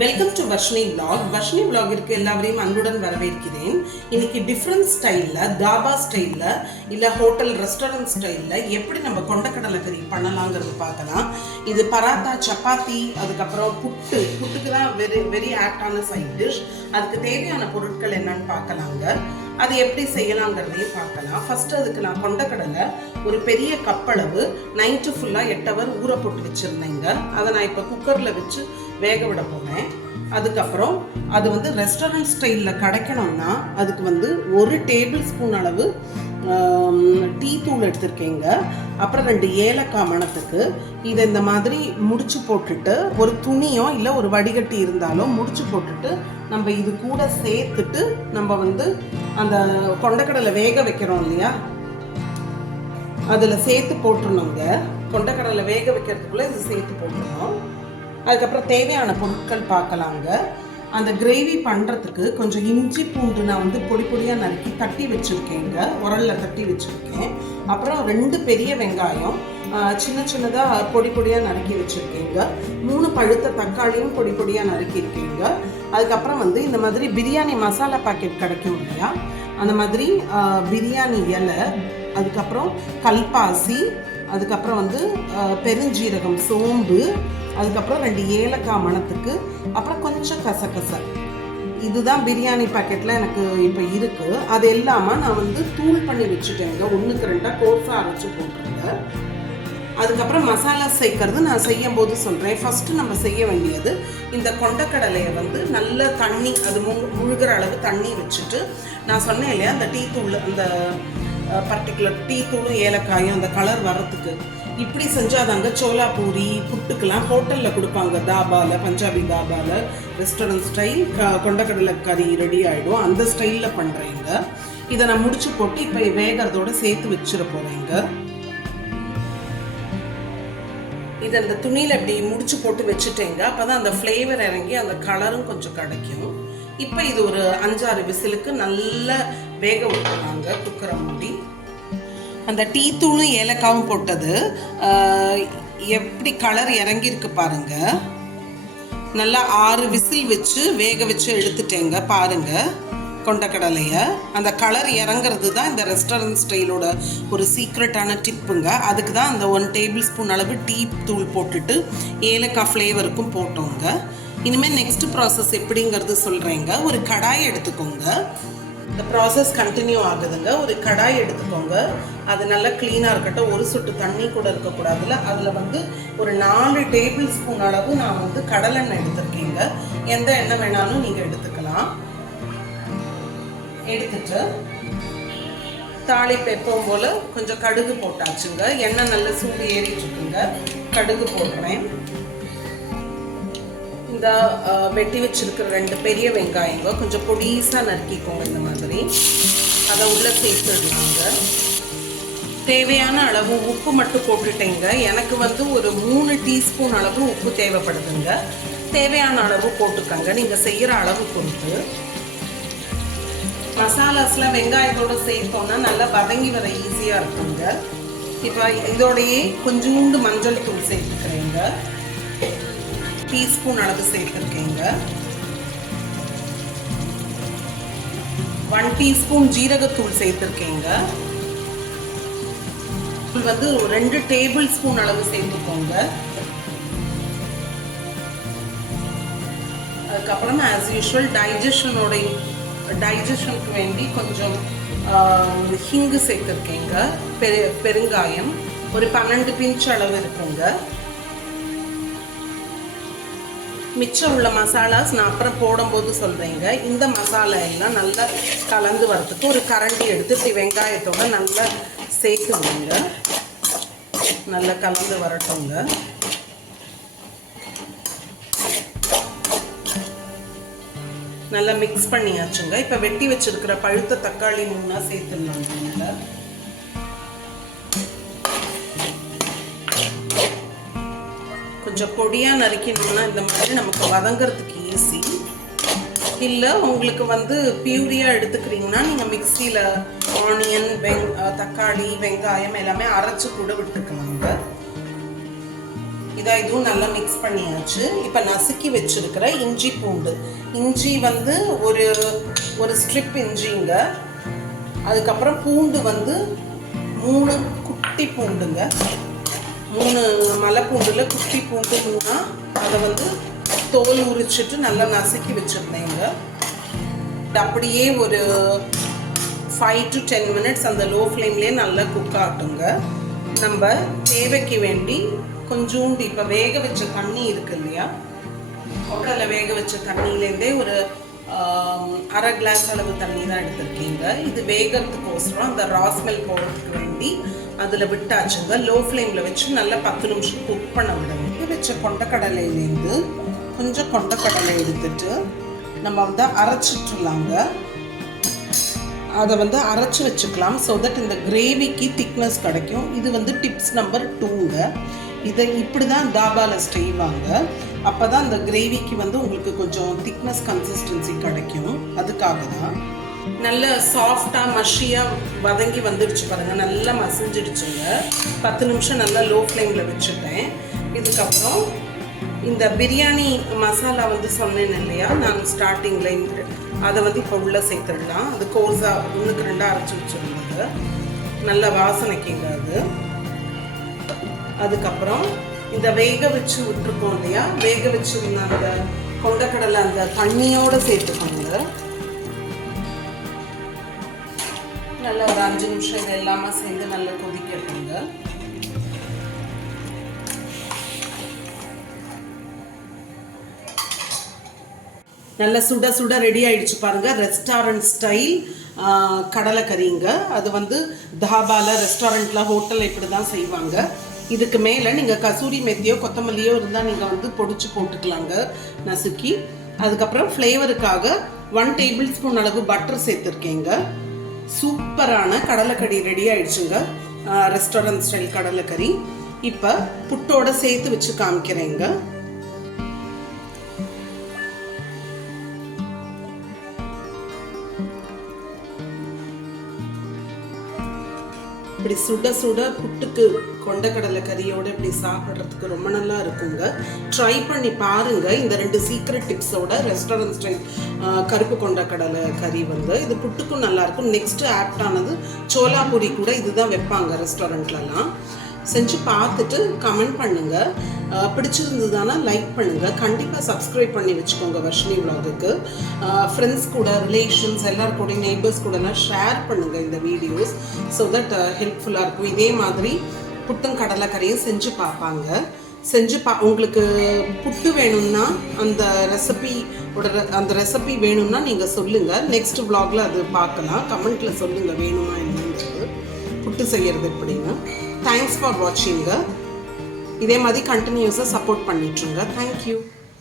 Welcome to Varshini vlog Varshini விளாகிற்கு எல்லாரையும் அன்புடன் வரவேற்கிறேன். இன்னைக்கு டிஃப்ரெண்ட் ஸ்டைலில் தாபா ஸ்டைலில் இல்லை ஹோட்டல் ரெஸ்டாரண்ட் ஸ்டைலில் எப்படி நம்ம கொண்டக்கடலை கறி பண்ணலாங்கிறது பார்க்கலாம். இது பராத்தா சப்பாத்தி அதுக்கப்புறம் புட்டு. புட்டுக்கு தான் வெரி வெரி ஆக்டான சைட் டிஷ் அதுக்கு தேவையான பொருட்கள் என்னன்னு பார்க்கலாங்க. அது எப்படி செய்யலாங்கிறதையும் பார்க்கலாம். ஃபர்ஸ்ட் அதுக்கு நான் கொண்டக்கடலை ஒரு பெரிய கப்பளவு நைட்டு ஃபுல்லாக எட்டு ஹவர் ஊற போட்டு வச்சுருந்தேங்க. அதை நான் இப்போ குக்கரில் வச்சு வேக விட போனேன் அதுக்கப்புறம் அது வந்து ரெஸ்டாரண்ட் ஸ்டைலில் கிடைக்கணும்னா அதுக்கு வந்து ஒரு டேபிள் ஸ்பூன் அளவு டீ தூள் எடுத்திருக்கேங்க. அப்புறம் ரெண்டு ஏலக்காய் மணத்துக்கு இதை இந்த மாதிரி முடிச்சு போட்டுட்டு ஒரு துணியோ இல்லை ஒரு வடிகட்டி இருந்தாலும் முடிச்சு போட்டுட்டு நம்ம இது கூட சேர்த்துட்டு நம்ம வந்து அந்த கொண்டக்கடலை வேக வைக்கிறோம் இல்லையா? அதில் சேர்த்து போட்டுருணுங்க கொண்டக்கடலை வேக வைக்கிறதுக்குள்ளே இது சேர்த்து போட்டுருணும் அதுக்கப்புறம் தேவையான பொருட்கள் பார்க்கலாங்க. அந்த கிரேவி பண்ணுறதுக்கு கொஞ்சம் இஞ்சி பூண்டு நான் வந்து பொடி பொடியாக நறுக்கி தட்டி வச்சுருக்கேங்க. உரலில் தட்டி வச்சுருக்கேன். அப்புறம் ரெண்டு பெரிய வெங்காயம் சின்ன சின்னதாக பொடி பொடியாக நறுக்கி வச்சுருக்கேங்க. மூணு பழுத்த தக்காளியும் பொடி பொடியாக நறுக்கியிருக்கேங்க. அதுக்கப்புறம் வந்து இந்த மாதிரி பிரியாணி மசாலா பாக்கெட் கிடைக்கும் இல்லையா? அந்த மாதிரி பிரியாணி இலை அதுக்கப்புறம் கல்பாசி அதுக்கப்புறம் வந்து பெருஞ்சீரகம் சோம்பு அதுக்கப்புறம் ரெண்டு ஏலக்காய் மணத்துக்கு அப்புறம் கொஞ்சம் கசகச. இதுதான் பிரியாணி பாக்கெட்டில் எனக்கு இப்போ இருக்குது அது இல்லாமல் நான் வந்து தூள் பண்ணி வச்சுட்டேங்க. ஒன்றுக்கு ரெண்டாக கோர்ஸாக அரைச்சி போட்டுருங்க அதுக்கப்புறம் மசாலா சேர்க்கறது நான் செய்யும் போது சொல்கிறேன் ஃபஸ்ட்டு நம்ம செய்ய வேண்டியது இந்த கொண்டக்கடலையை வந்து நல்ல தண்ணி அது முழு முழுகிற அளவு தண்ணி வச்சுட்டு நான் சொன்னேன் இல்லையா அந்த டீ தூள் அந்த பர்டிகுலர் டீ தூளும் ஏலக்காயும் அந்த கலர் வர்றதுக்கு இப்படி செஞ்சாதாங்க சோலா பூரி புட்டுக்கெல்லாம் ஹோட்டலில் கொடுப்பாங்க. தாபாவில் பஞ்சாபி தாபாவில் ரெஸ்டாரண்ட் ஸ்டைல் கொண்டக்கடலை கறி ரெடி ஆகிடும் அந்த ஸ்டைலில் பண்ணுறேங்க இதை நான் முடிச்சு போட்டு இப்போ வேகிறதோட சேர்த்து வச்சிட போகிறேங்க இதை அந்த துணியில் இப்படி முடிச்சு போட்டு வச்சுட்டேங்க. அப்போ தான் அந்த ஃப்ளேவர் இறங்கி அந்த கலரும் கொஞ்சம் கிடைக்கும். இப்போ இது ஒரு அஞ்சாறு விசிலுக்கு நல்லா வேக விட்டுருவாங்க குக்கரை மூடி அந்த டீ தூளும் ஏலக்காவும் போட்டது. எப்படி கலர் இறங்கியிருக்கு பாருங்க. நல்லா ஆறு விசில் வச்சு வேக வச்சு எடுத்துட்டேங்க பாருங்க. கொண்டக்கடலையை அந்த கலர் இறங்குறது தான் இந்த ரெஸ்டாரண்ட் ஸ்டைலோட ஒரு சீக்ரெட்டான டிப்புங்க அதுக்கு தான் அந்த ஒன் டேபிள் ஸ்பூன் அளவு டீ தூள் போட்டுட்டு ஏலக்காய் ஃப்ளேவருக்கும் போட்டோங்க. இனிமேல் நெக்ஸ்ட் ப்ராசஸ் எப்படிங்கிறது சொல்கிறேங்க ஒரு கடாய் எடுத்துக்கோங்க. இந்த ப்ராசஸ் கண்டினியூ ஆகுதுங்க. ஒரு கடாய் எடுத்துக்கோங்க. அது நல்லா க்ளீனாக இருக்கட்டும். ஒரு சொட்டு தண்ணி கூட இருக்கக்கூடாதுல அதில் வந்து ஒரு நாலு டேபிள் ஸ்பூன் அளவு நான் வந்து கடலெண்ணெய் எடுத்திருக்கீங்க. எந்த எண்ணெய் வேணாலும் நீங்கள் எடுத்துக்கலாம். எடுத்துட்டு தாளிப்பு எப்பவும் போல் கொஞ்சம் கடுகு போட்டாச்சுங்க. எண்ணெய் நல்லா சூடு ஏறிட்டுருக்குங்க கடுகு போடுறேன். இதாக வெட்டி வச்சிருக்கிற ரெண்டு பெரிய வெங்காயங்க கொஞ்சம் பொடிசாக நறுக்கிக்கோங்க இந்த மாதிரி. அதை உள்ளே சேர்த்துடுவாங்க தேவையான அளவு உப்பு மட்டும் போட்டுட்டேங்க. எனக்கு வந்து ஒரு மூணு டீஸ்பூன் அளவு உப்பு தேவைப்படுதுங்க. தேவையான அளவு போட்டுக்கோங்க. நீங்கள் செய்கிற அளவு பொறுத்து. மசாலாஸ்லாம் வெங்காயத்தோடு சேர்த்தோன்னா நல்லா வதங்கி வர ஈஸியாக இருக்குங்க. இப்போ இதோடையே கொஞ்சோண்டு மஞ்சள் தூள் சேர்த்துக்கிறேங்க. டீஸ்பூன் அளவு சேர்த்துருக்கீங்க. ஒன் டீஸ்பூன் ஜீரகத்தூள் சேர்த்துருக்கீங்க. வந்து ரெண்டு டேபிள் ஸ்பூன் அளவு சேர்த்துக்கோங்க. அதுக்கப்புறம் ஆஸ் யூஷுவல் டைஜஷனோட டைஜஷனுக்கு வேண்டி கொஞ்சம் ஆஹ், ஹிங்கு சேர்த்துருக்கீங்க. பெரு பெருங்காயம். ஒரு பன்னெண்டு பிஞ்ச் அளவு இருக்குங்க. மிச்சம் உள்ள மசாலாஸ் நான் அப்புறம் போடும்போது சொல்கிறேங்க இந்த மசாலா எல்லாம் நல்லா கலந்து வரத்துக்கு ஒரு கரண்டி எடுத்து இப்படி வெங்காயத்தோட நல்லா சேர்த்து விடுங்க நல்லா கலந்து வரட்டுங்க. நல்லா மிக்ஸ் பண்ணியாச்சுங்க. இப்போ வெட்டி வச்சிருக்கிற பழுத்த தக்காளி மூணாக சேர்த்துடலாம் கொஞ்சம் பொடியாக நறுக்கணும்னா இந்த மாதிரி நமக்கு வதங்கிறதுக்கு ஈஸி இல்லை உங்களுக்கு வந்து பியூரியாக எடுத்துக்கிறீங்கன்னா நீங்கள் மிக்சியில் ஆனியன் வெங் தக்காளி வெங்காயம் எல்லாமே அரைச்சி கூட விட்டுக்கலாங்க. இதை இதுவும் நல்லா மிக்ஸ் பண்ணியாச்சு. இப்போ நசுக்கி வச்சுருக்கிற இஞ்சி பூண்டு. இஞ்சி வந்து ஒரு ஒரு ஸ்ட்ரிப் இஞ்சிங்க. அதுக்கப்புறம் பூண்டு வந்து மூணு குட்டி பூண்டுங்க. மூணு மலை குட்டி பூண்டு மூணா அதை வந்து தோல் உரிச்சிட்டு நல்லா நசுக்கி வச்சுருந்தேங்க அப்படியே ஒரு ஃபைவ் டு டென் மினிட்ஸ் அந்த லோ ஃப்ளேம்லேயே நல்லா குக் ஆகட்டுங்க. நம்ம தேவைக்கு வேண்டி கொஞ்சோண்டு இப்போ வேக வச்ச தண்ணி இருக்கு இல்லையா? குடலை வேக வச்ச தண்ணியிலேருந்தே ஒரு அரை கிளாஸ் அளவு தண்ணி தான் எடுத்திருக்கீங்க. இது வேகிறதுக்கோசரம் அந்த ராஸ்மெல் போடுறதுக்கு வேண்டி அதில் விட்டாச்சுங்க. லோ ஃப்ளேமில் வச்சு நல்லா பத்து நிமிஷம் குக் பண்ண விடுங்க வச்ச கொண்டக்கடலையிலேருந்து கொஞ்சம் கொண்டக்கடலை எடுத்துட்டு நம்ம வந்து அரைச்சிட்டுலாங்க. அதை வந்து அரைச்சி வச்சுக்கலாம். ஸோ தட் இந்த கிரேவிக்கு திக்னஸ் கிடைக்கும். இது வந்து டிப்ஸ் நம்பர் டூங்க இதை இப்படி தான் தாபாவில் செய்வாங்க. அப்போ தான் இந்த கிரேவிக்கு வந்து உங்களுக்கு கொஞ்சம் திக்னஸ் கன்சிஸ்டன்சி கிடைக்கும். அதுக்காக தான் நல்ல சாஃப்டாக மஷியாக வதங்கி வந்துடுச்சு பாருங்கள் நல்லா மசிஞ்சிடுச்சுங்க. பத்து நிமிஷம் நல்லா லோ ஃப்ளேமில் வச்சுட்டேன். இதுக்கப்புறம் இந்த பிரியாணி மசாலா வந்து சொன்னேன் இல்லையா? நான் ஸ்டார்டிங்கில் அதை வந்து இப்போ உள்ளே சேர்த்துடலாம். அது கோர்ஸாக ஒன்றுக்கு ரெண்டாக அரைச்சி வச்சுருந்தது. நல்ல வாசனைக்குங்க அது. அதுக்கப்புறம் இந்த வேக வச்சு விட்டுருக்கோம் இல்லையா? வேக வச்சு அந்த கொண்டக்கடலை அந்த தண்ணியோடு சேர்த்துக்கோங்க. நல்லா ஒரு அஞ்சு நிமிஷம் இது எல்லாமே சேர்ந்து நல்லா கொதிக்கட்டுங்க நல்ல சுட சுட ரெடி ஆயிடுச்சு பாருங்க. ரெஸ்டாரண்ட் ஸ்டைல் கடலைக்கறிங்க. அது வந்து தாபால ரெஸ்டாரண்ட்ல ஹோட்டல் இப்படி தான் செய்வாங்க. இதுக்கு மேலே நீங்கள் கசூரி மெத்தியோ கொத்தமல்லியோ இருந்தால் நீங்கள் வந்து பொடிச்சு போட்டுக்கலாங்க நசுக்கி. அதுக்கப்புறம் ஃப்ளேவருக்காக ஒன் டேபிள் ஸ்பூன் அளவு பட்டர் சேர்த்துருக்கேங்க. சூப்பரான கடலைக்கறி ரெடி ஆயிடுச்சுங்க. ரெஸ்டாரண்ட் ஸ்டைல் கடலைக்கறி. இப்போ புட்டோட சேர்த்து வச்சு காமிக்கிறேங்க. இப்படி சுட சுட புட்டுக்கு கொண்டக்கடலை கறியோட இப்படி சாப்பிட்றதுக்கு ரொம்ப நல்லா இருக்குங்க. ட்ரை பண்ணி பாருங்க. இந்த ரெண்டு சீக்ரெட் டிப்ஸோட ரெஸ்டாரண்ட் ஸ்டைல் கருப்பு கொண்டக்கடலை கறி வந்து இது புட்டுக்கும் நல்லா இருக்கும். நெக்ஸ்ட் ஆப்டானது சோலாபூரி கூட இதுதான் வைப்பாங்க ரெஸ்டாரண்ட்லலாம் செஞ்சு பார்த்துட்டு கமெண்ட் பண்ணுங்க. அஹ் பிடிச்சிருந்ததுன்னா லைக் பண்ணுங்க. கண்டிப்பாக சப்ஸ்கிரைப் பண்ணி வச்சுக்கோங்க வர்ஷினி விலாகுக்கு ஃப்ரெண்ட்ஸ் கூட ரிலேஷன்ஸ் எல்லார் கூட நெய்பர்ஸ் கூடலாம் ஷேர் பண்ணுங்க இந்த வீடியோஸ் ஸோ தட் ஹெல்ப்ஃபுல்லாக இருக்கும். இதே மாதிரி புட்டும் கடலைக்கறியும் செஞ்சு பார்ப்பாங்க. செஞ்சு பா உங்களுக்கு புட்டு வேணும்னா அந்த ரெசிபி அந்த ரெசிபி வேணும்னா நீங்கள் சொல்லுங்கள் நெக்ஸ்ட் விலாகில் அது பார்க்கலாம். கமெண்ட்டில் சொல்லுங்கள் வேணுமா என்னன்றது. புட்டு செய்கிறது எப்படின்னு. தேங்க்ஸ் ஃபார் வாட்சிங்க இதே மாதிரி கண்டினியூஸாக சப்போர்ட் பண்ணிட்டுருங்க தேங்க்யூ